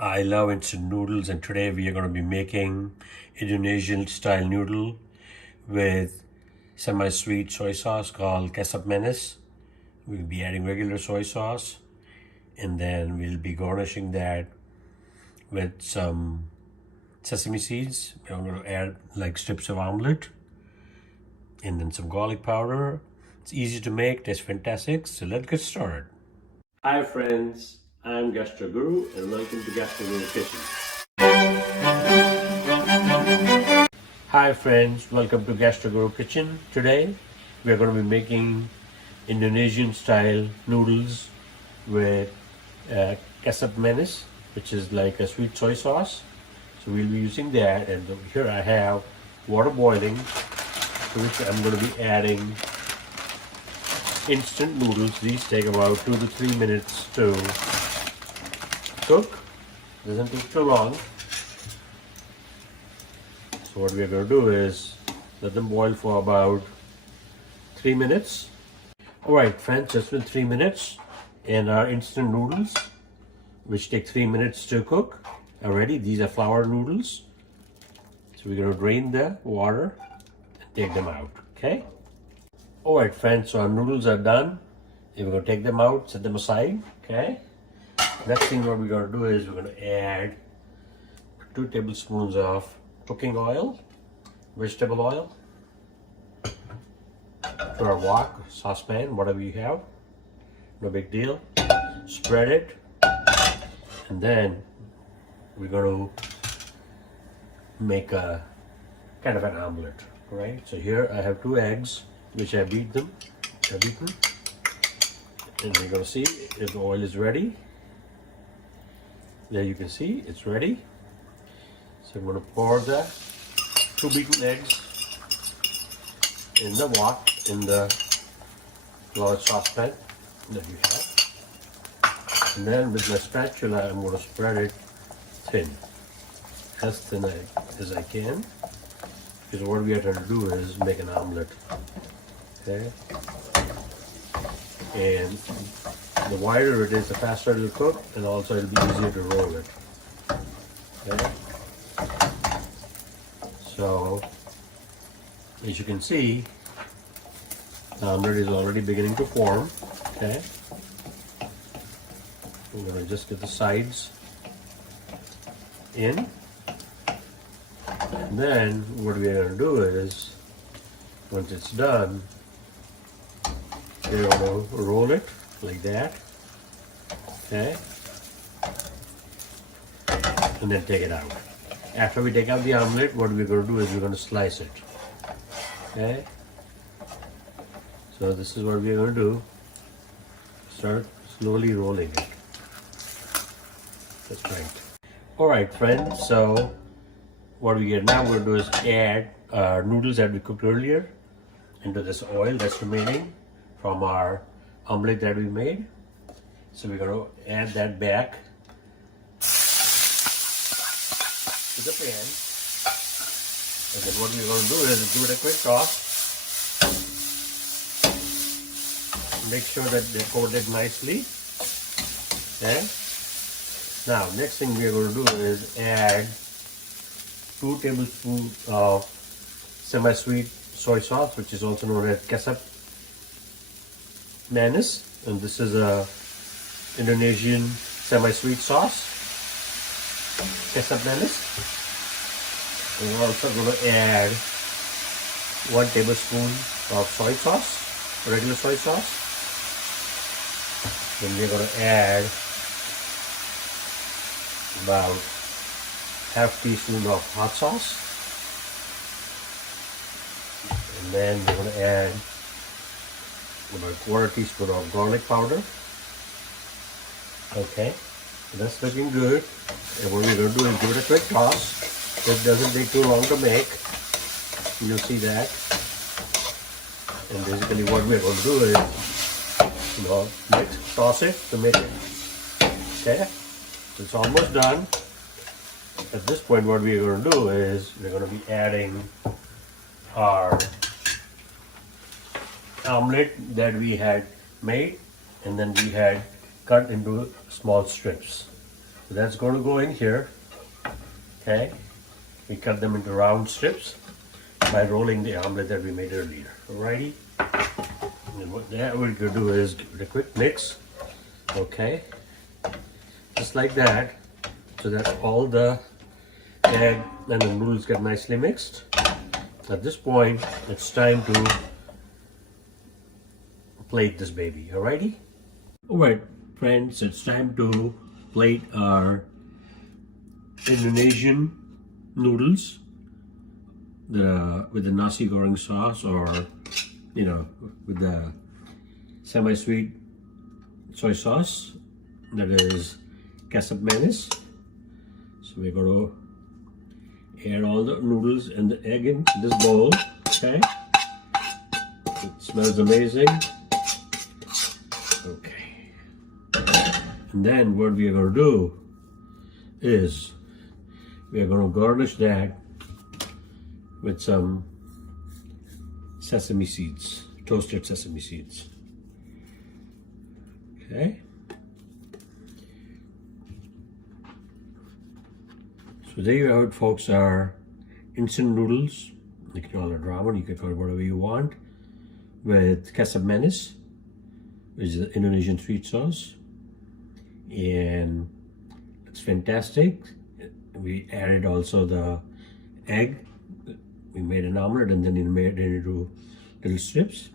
I love instant noodles, and today we are going to be making Indonesian style noodle with semi-sweet soy sauce called Kecap Manis. We'll be adding regular soy sauce, and then we'll be garnishing that with some sesame seeds. I'm going to add like strips of omelette and then some garlic powder. It's easy to make, tastes fantastic, so let's get started. Hi friends, I'm Gastro Guru and welcome to Gastro Guru Kitchen. Hi friends, welcome to Gastro Guru Kitchen. Today we are going to be making Indonesian style noodles with Kecap Manis, which is like a sweet soy sauce. So we'll be using that, and here I have water boiling, to which I'm going to be adding instant noodles. These take about 2 to 3 minutes to cook. Doesn't take too long. So what we're going to do is let them boil for about 3 minutes. Alright friends, just been 3 minutes and our instant noodles, which take 3 minutes to cook, are ready. These are flour noodles. So we're going to drain the water and take them out. Okay? Alright friends, so our noodles are done. And we're going to take them out, set them aside. Okay? Next thing what we're going to do is we're going to add 2 tablespoons of cooking oil, vegetable oil, to our wok, saucepan, whatever you have. No big deal. Spread it. And then we're going to make a kind of an omelette. Right? So here I have 2 eggs, which I beaten, and we're going to see if the oil is ready. There you can see it's ready. So I'm going to pour the 2 beaten eggs in the wok, in the large saucepan that you have, and then with my spatula I'm going to spread it thin as I can, because what we are trying to do is make an omelette. Okay, and the wider it is, the faster it will cook, and also it will be easier to roll it. Okay, so as you can see, the omelette is already beginning to form. Okay, I'm going to just get the sides in, and then what we are going to do is, once it's done, we're going to roll it like that. Okay, and then take it out. After we take out the omelette, what we're going to do is we're going to slice it. Okay, so this is what we're going to do. Start slowly rolling it. That's right. Alright friends, so what we are now going to do is add our noodles that we cooked earlier into this oil that's remaining from our omelette that we made. So we're going to add that back to the pan, and then what we're going to do is give it a quick toss. Make sure that they're coated nicely. Okay. Now next thing we are going to do is add 2 tablespoons of semi-sweet soy sauce, which is also known as Kecap Manis, and this is a Indonesian semi-sweet sauce, Kecap Manis. And we're also going to add 1 tablespoon of soy sauce, regular soy sauce. Then we're going to add about ½ teaspoon of hot sauce, and then we're going to add about ¼ teaspoon of garlic powder. Okay, that's looking good. And what we're going to do is give it a quick toss. It doesn't take too long to make. You'll see that. And basically what we're going to do is, toss it to make it. Okay, it's almost done. At this point what we are going to do is we're going to be adding our omelette that we had made, and then we had cut into small strips. So that's going to go in here. Okay, we cut them into round strips by rolling the omelet that we made earlier. Alrighty, and what that we're going to do is give it a quick mix. Okay, just like that, so that all the egg and the noodles get nicely mixed. At this point, it's time to plate this baby. Alrighty. Alright, friends, it's time to plate our Indonesian noodles with the nasi goreng sauce, or with the semi-sweet soy sauce that is Kecap Manis. So we're going to add all the noodles and the egg in this bowl. Okay, it smells amazing. Okay, and then what we are going to do is we are going to garnish that with some sesame seeds, toasted sesame seeds. Okay. So there you have it, folks, our instant noodles. You can call it ramen, you can call it whatever you want, with Kecap Manis, which is the Indonesian sweet sauce. And it's fantastic. We added also the egg. We made an omelette and then we made it into little strips.